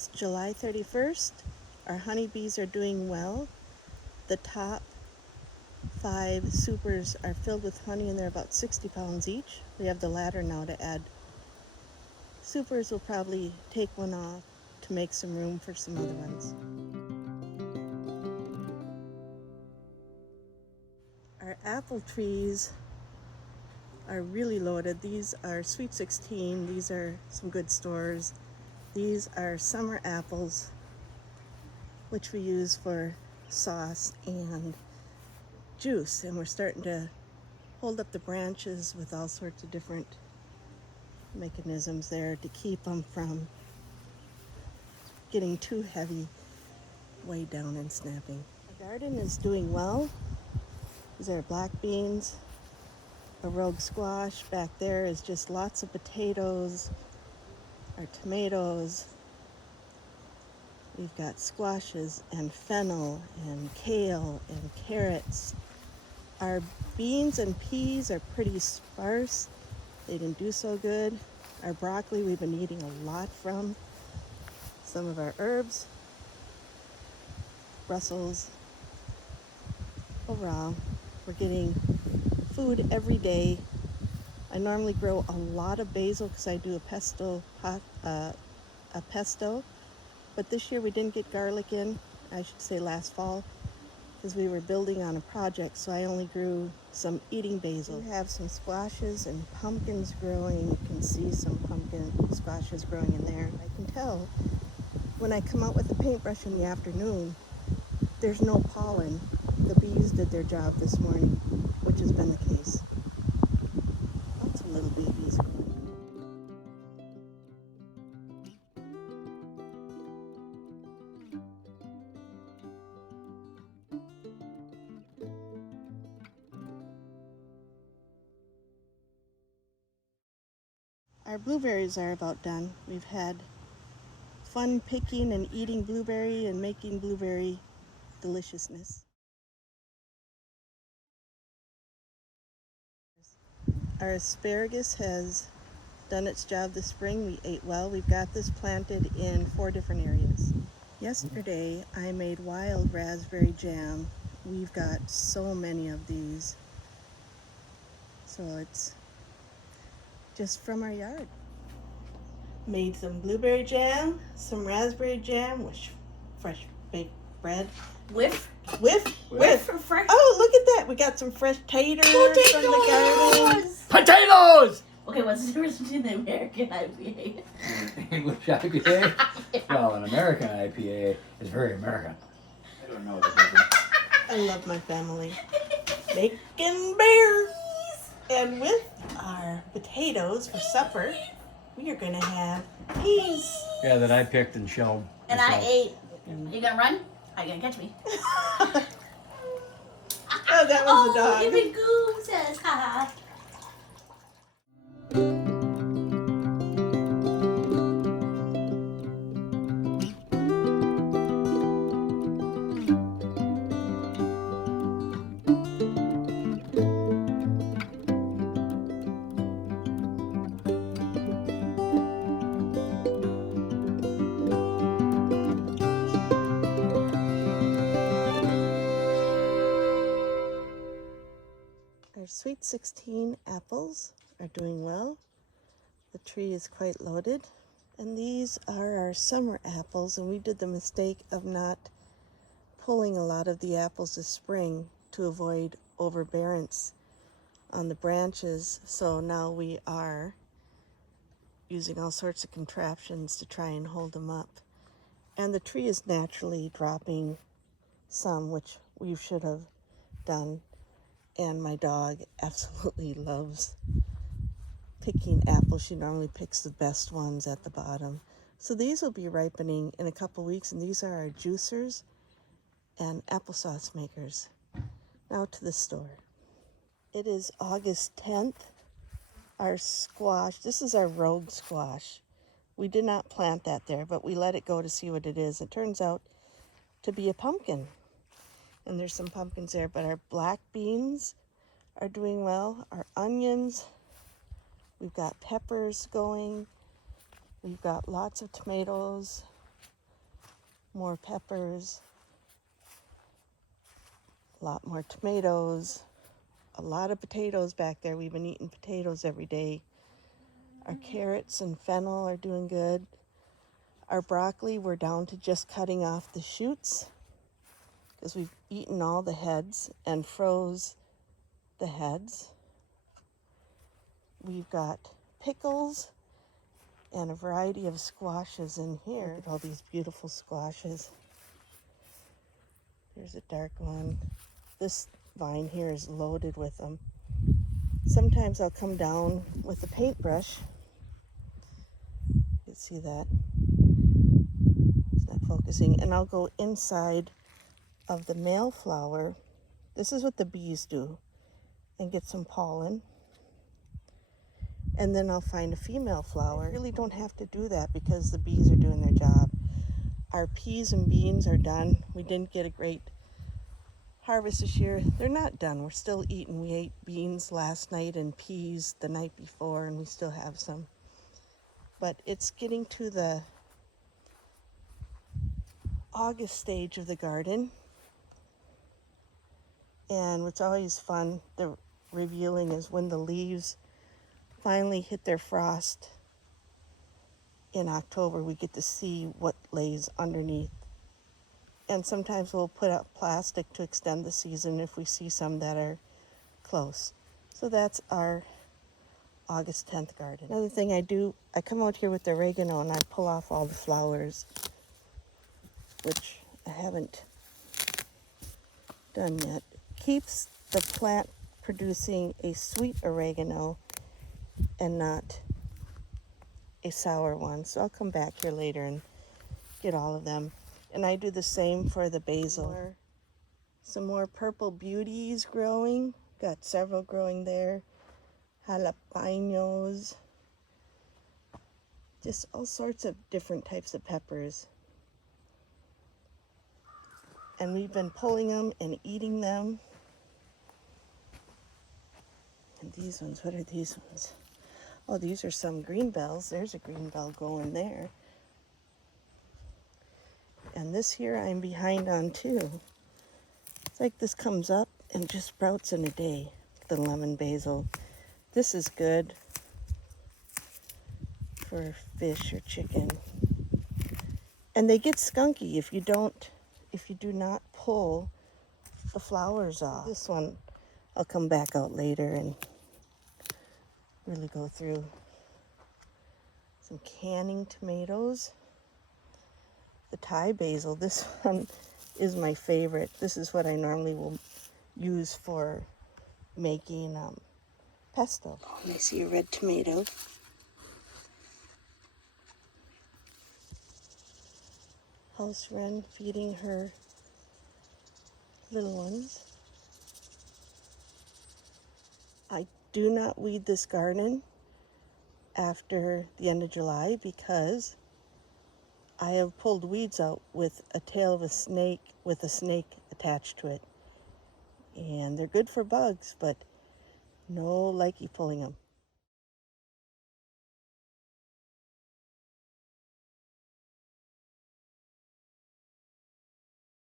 It's July 31st. Our honeybees are doing well. The top 5 supers are filled with honey and they're about 60 pounds each. We have the ladder now to add. Supers will probably take one off to make some room for some other ones. Our apple trees are really loaded. These are Sweet 16. These are some good stores. These are summer apples, which we use for sauce and juice. And we're starting to hold up the branches with all sorts of different mechanisms there to keep them from getting too heavy way down and snapping. Our garden is doing well. These are black beans, a rogue squash. Back there is just lots of potatoes, our tomatoes. We've got squashes and fennel and kale and carrots. Our beans and peas are pretty sparse. They didn't do so good. Our broccoli we've been eating a lot from. Some of our herbs, Brussels. Overall, we're getting food every day. I normally grow a lot of basil because I do a pesto, but this year we didn't get garlic in, I should say last fall, because we were building on a project, so I only grew some eating basil. We have some squashes and pumpkins growing. You can see some pumpkin squashes growing in there. I can tell when I come out with the paintbrush in the afternoon, there's no pollen. The bees did their job this morning, which has been the case. Lots of little babies growing. Our blueberries are about done. We've had fun picking and eating blueberry and making blueberry deliciousness. Our asparagus has done its job this spring. We ate well. We've got this planted in 4 different areas. Yesterday I made wild raspberry jam. We've got so many of these. So it's just from our yard. Made some blueberry jam, some raspberry jam with fresh baked bread. With fresh. Oh, look at that. We got some fresh taters from the garden. Potatoes! Okay, what's the difference between the American IPA? English IPA? Well, an American IPA is very American. I don't know what the difference. I love my family. Bacon bears. And with our potatoes for supper, we are going to have peas. Yeah, that I picked and shelled. And I ate. You gonna run? Are you gonna catch me? Oh, that was a dog. Even Goom says ha. Our Sweet 16 apples are doing well. The tree is quite loaded. And these are our summer apples, and we did the mistake of not pulling a lot of the apples this spring to avoid overbearance on the branches. So now we are using all sorts of contraptions to try and hold them up. And the tree is naturally dropping some, which we should have done. And my dog absolutely loves picking apples. She normally picks the best ones at the bottom. So these will be ripening in a couple weeks, and these are our juicers and applesauce makers. Now to the store. It is August 10th. Our squash, this is our rogue squash. We did not plant that there, but we let it go to see what it is. It turns out to be a pumpkin. And there's some pumpkins there, but our black beans are doing well. Our onions, we've got peppers going. We've got lots of tomatoes. more peppers, a lot more tomatoes, a lot of potatoes back there. We've been eating potatoes every day. Our carrots and fennel are doing good. Our broccoli, we're down to just cutting off the shoots because we've eaten all the heads and froze the heads. We've got pickles and a variety of squashes in here. Look at all these beautiful squashes. There's a dark one. This vine here is loaded with them. Sometimes I'll come down with a paintbrush. You can see that. It's not focusing. And I'll go inside of the male flower. This is what the bees do. And get some pollen. And then I'll find a female flower. I really don't have to do that because the bees are doing their job. Our peas and beans are done. We didn't get a great harvest this year. They're not done. We're still eating. We ate beans last night and peas the night before, and we still have some. But it's getting to the August stage of the garden. And what's always fun, the revealing, is when the leaves finally hit their frost in October. We get to see what lays underneath. And sometimes we'll put up plastic to extend the season if we see some that are close. So that's our August 10th garden. Another thing I do, I come out here with the oregano and I pull off all the flowers, which I haven't done yet. Keeps the plant producing a sweet oregano and not a sour one. So I'll come back here later and get all of them. And I do the same for the basil. Some more purple beauties growing. Got several growing there. Jalapenos. Just all sorts of different types of peppers. And we've been pulling them and eating them. And these ones, what are these ones? Oh, these are some green bells. There's a green bell going there. And this here I'm behind on too. It's like this comes up and just sprouts in a day, the lemon basil. This is good for fish or chicken. And they get skunky if you do not pull the flowers off. This one I'll come back out later and really go through. Some canning tomatoes. The Thai basil, this one is my favorite. This is what I normally will use for making pesto. Oh, and I see a red tomato. House wren feeding her little ones. I do not weed this garden after the end of July because I have pulled weeds out with a tail of a snake with a snake attached to it. And they're good for bugs, but no likey pulling them.